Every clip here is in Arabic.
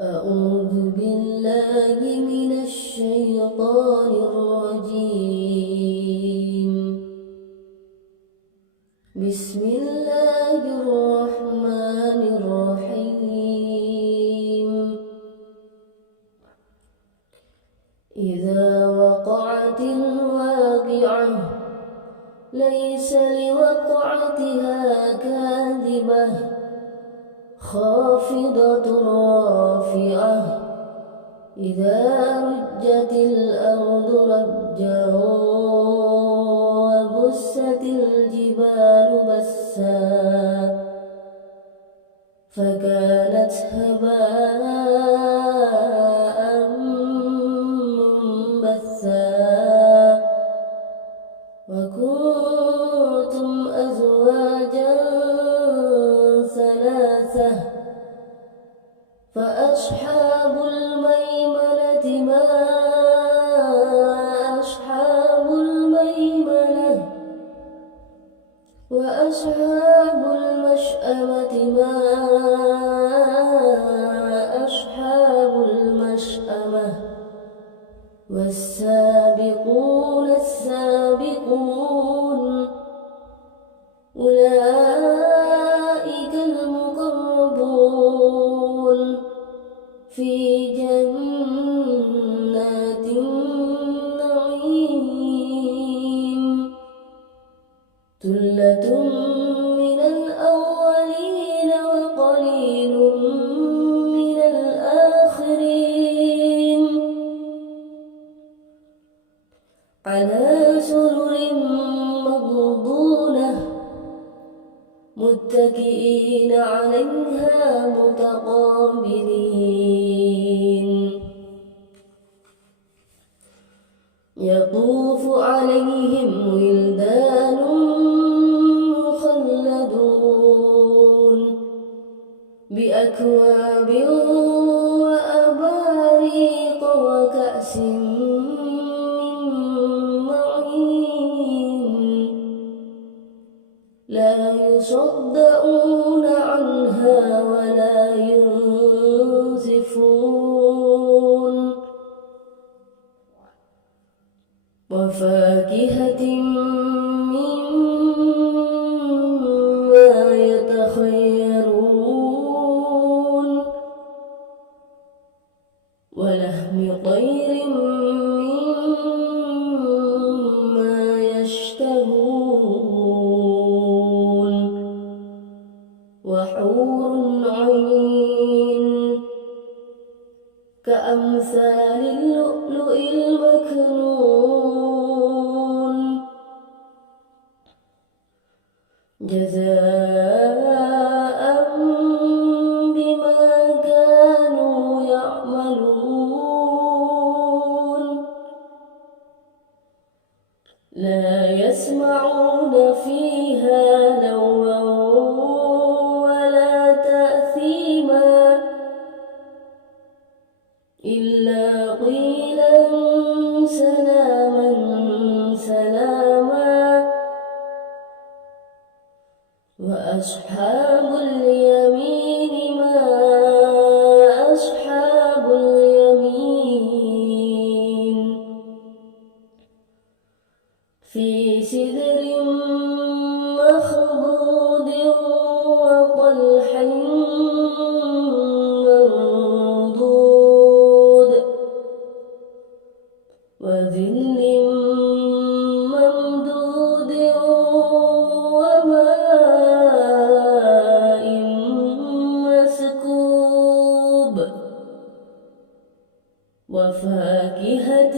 أعوذ بالله من الشيطان الرجيم. بسم الله الرحمن الرحيم. إذا وقعت الواقعة ليس لوقعتها كاذبة خافضة رافعة إذا رجت الأرض رجا وبست الجبال بسا فكانت هباء منبثا وكنتم أزواجا ثلاثة فأصحاب الميمنة ما أصحاب الميمنة وأصحاب المشأمة ما أصحاب المشأمة والسابقون السابقون أولئك المقربون في جنات النعيم ثلة من الأولين وقليل من الآخرين على سرر مضضونة متكئين عليها متقابلين يطوف عليهم ولدان مخلدون بأكواب وأباريق وكأس من معين لا يصدعون عنها ولا ينزفون وفاكهة مما يتخيرون ولحم طير مما يشتهون وحور عين كأمثال اللؤلؤ المكنون جزاء بما كانوا يعملون لا يسمعون فيها لغوا ولا تأثيما إلا قيلا سلاما سلاما وأصحاب اليمين ما أصحاب اليمين في سدر مخضود وطلح منضود وظل ممدود وماء مسكوب وفاكهة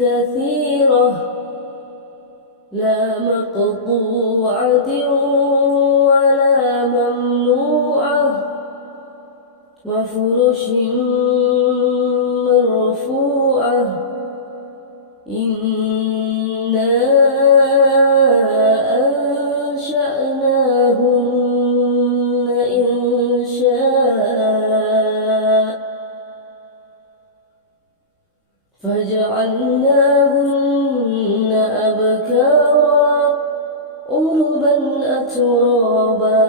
كثيرة لا مقطوعة ولا ممنوعة وفرش مرفوعة إنا أنشأناهن إنشاء فجعلناهن أبكارا عربا أترابا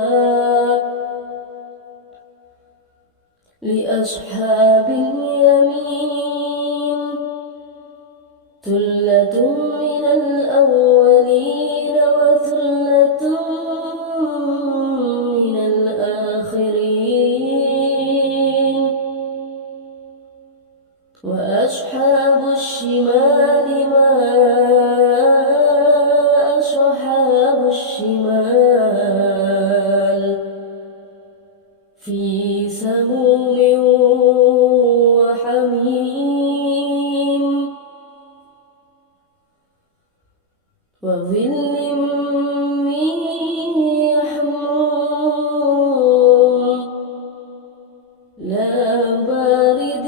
لأصحاب اليمين ثلة من الأولين وثلة من الآخرين وأصحاب الشمال ما أصحاب الشمال في سموم وحميم وظل من يحموم لا بارد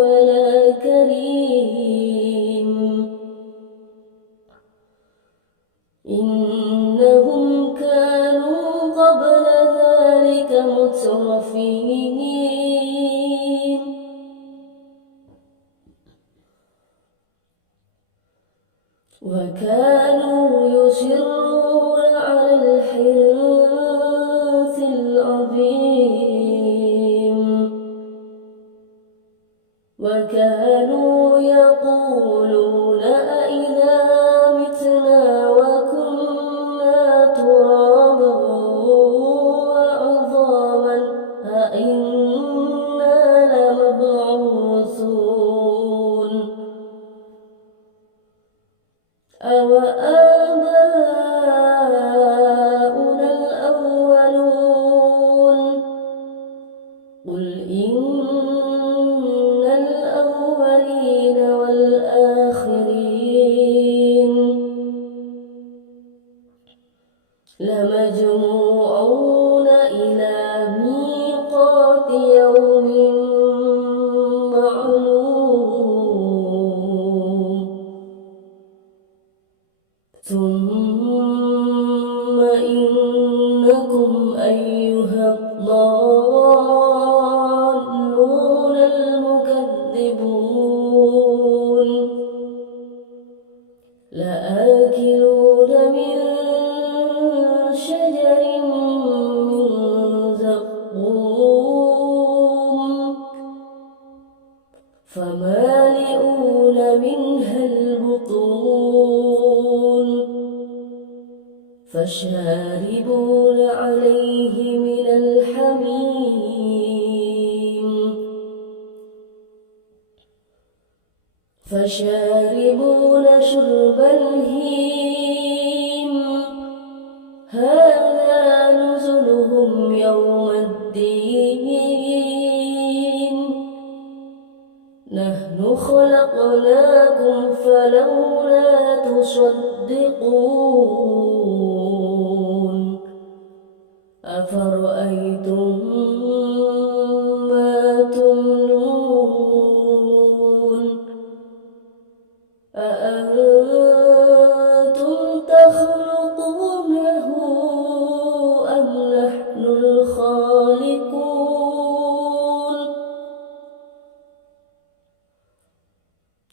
ولا كريم إنهم كانوا قبل ذلك مترفين وكانوا يصرون على الحنث العظيم وكانوا يقولون أإذا متنا وكنا ترابا وعظاما أإنا لمبعوثون أوآباؤنا الأولون قل إن الأولين والآخرين لمجموعون إلى ميقات يوم معلوم ثم إنكم أيها الضالون المكذبون لآكلون من شجر من زقوم فمالئون منها البطون فشاربون عليه من الحميم فشاربون شرب الهيم هذا نزلهم يوم الدين نحن خلقناكم فلولا تصدقون أفرأيتم ما تمنون أأنتم تخلقونه أم نحن الخالقون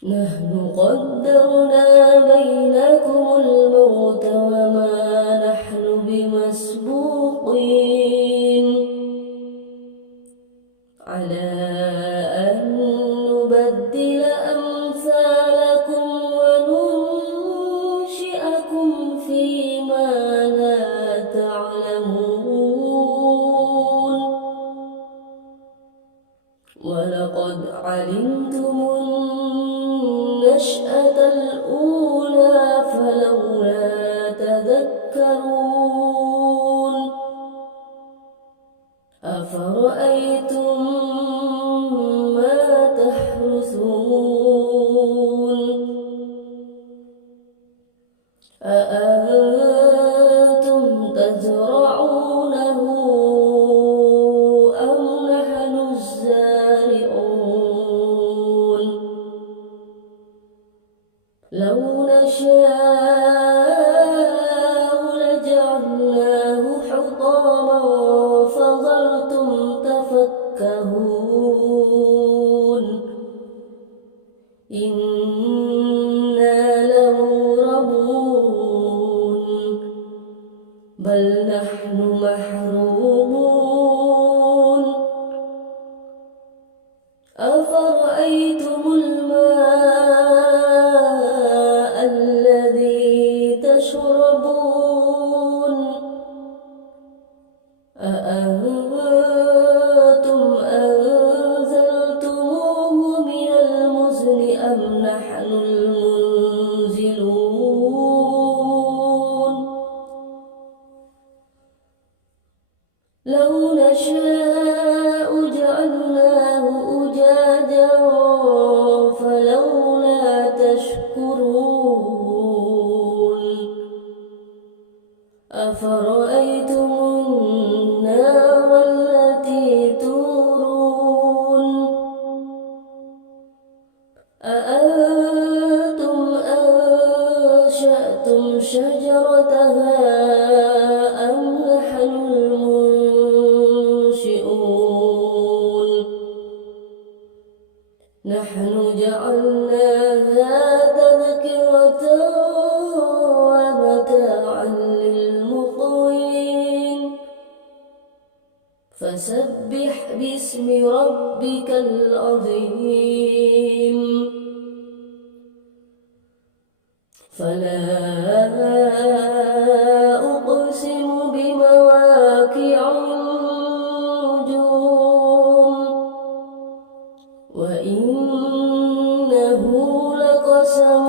نحن قدرنا بينكم الموت وما نحن بمسبوقين على أن نبدل أمثالكم وننشئكم فيما لا تعلمون ولقد علمتم النشأة الأولى فلولا تذكرون أفرأيتم ما تحرثون أأنتم تزرعونه أم نحن الزارعون لو نشاء لجعلناه حطاما فظلتم تفكهون إنا لمغرمون نشاء جعلناه أجاجا فلولا تشكرون أفرأيتم النار التي تورون أأنتم أنشأتم شجرتها أم نحن المنشئون نحن جعلناها تذكرة ومتاعا للمقوين فسبح باسم ربك العظيم فلا أقسم بمواقع النجوم وإنه لقسم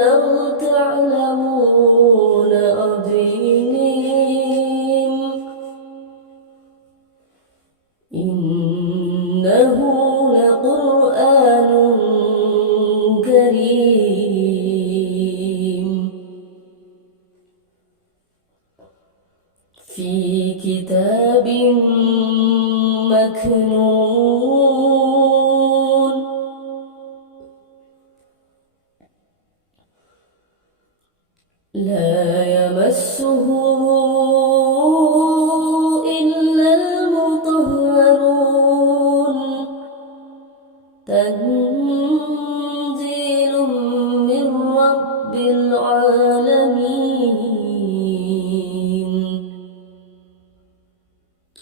لو تعلمون عظيم إنه لقرآن كريم في كتاب مكنون لا يمسه إلا المطهرون تنزيل من رب العالمين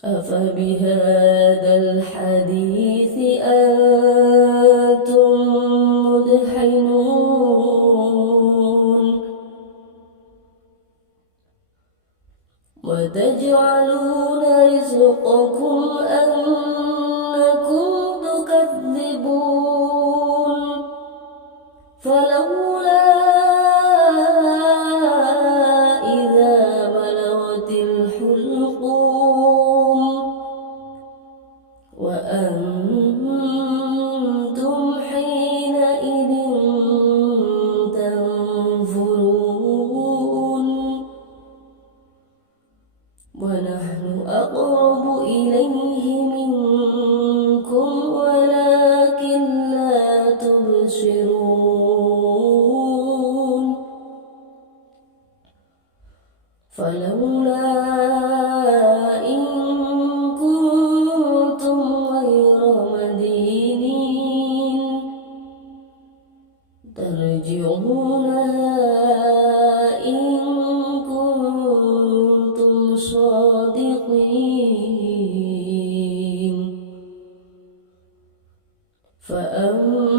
أفبهذا الحديث أنتم مدحنون وتجعلون رزقكم أنكم تكذبون فلولا إذا بلغت الحلقوم وأنتم حينئذ تنظرون ونحن أقرب إليه منكم ولكن لا تبصرون فلولا إن كنتم غير مدينين ترجعونها إن كنتم صادقين فأما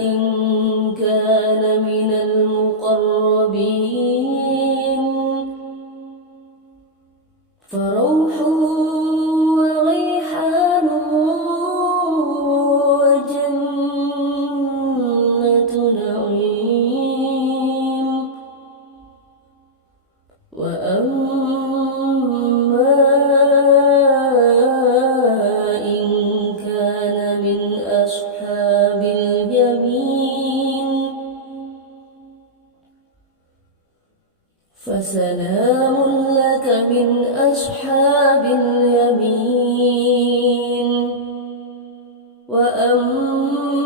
إن كان من المقربين فروح وريحان وجنة نعيم وأما إن كان من أصحاب اليمين فسلام لك من أصحاب اليمين وأما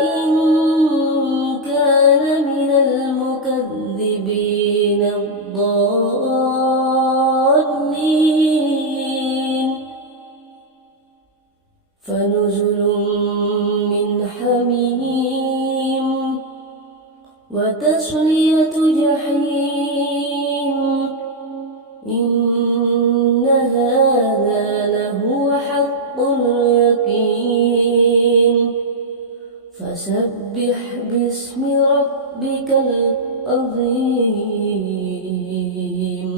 إن كان من المكذبين الضالين فنزل من حميم وتصلية جحيم إن هذا لهو حق اليقين فسبح باسم ربك العظيم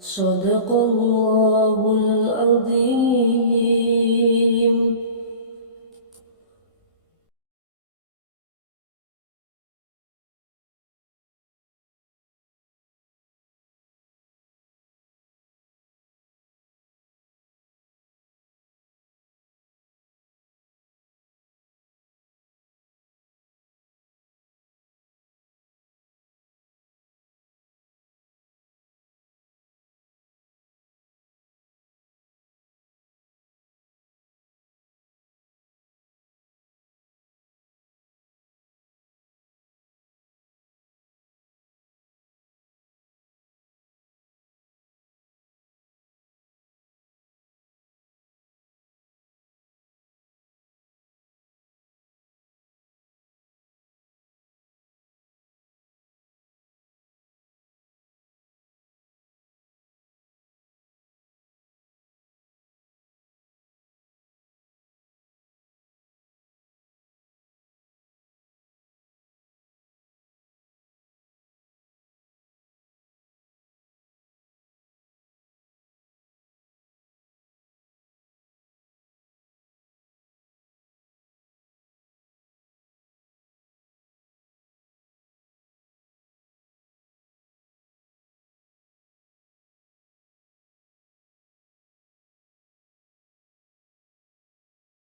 صدق الله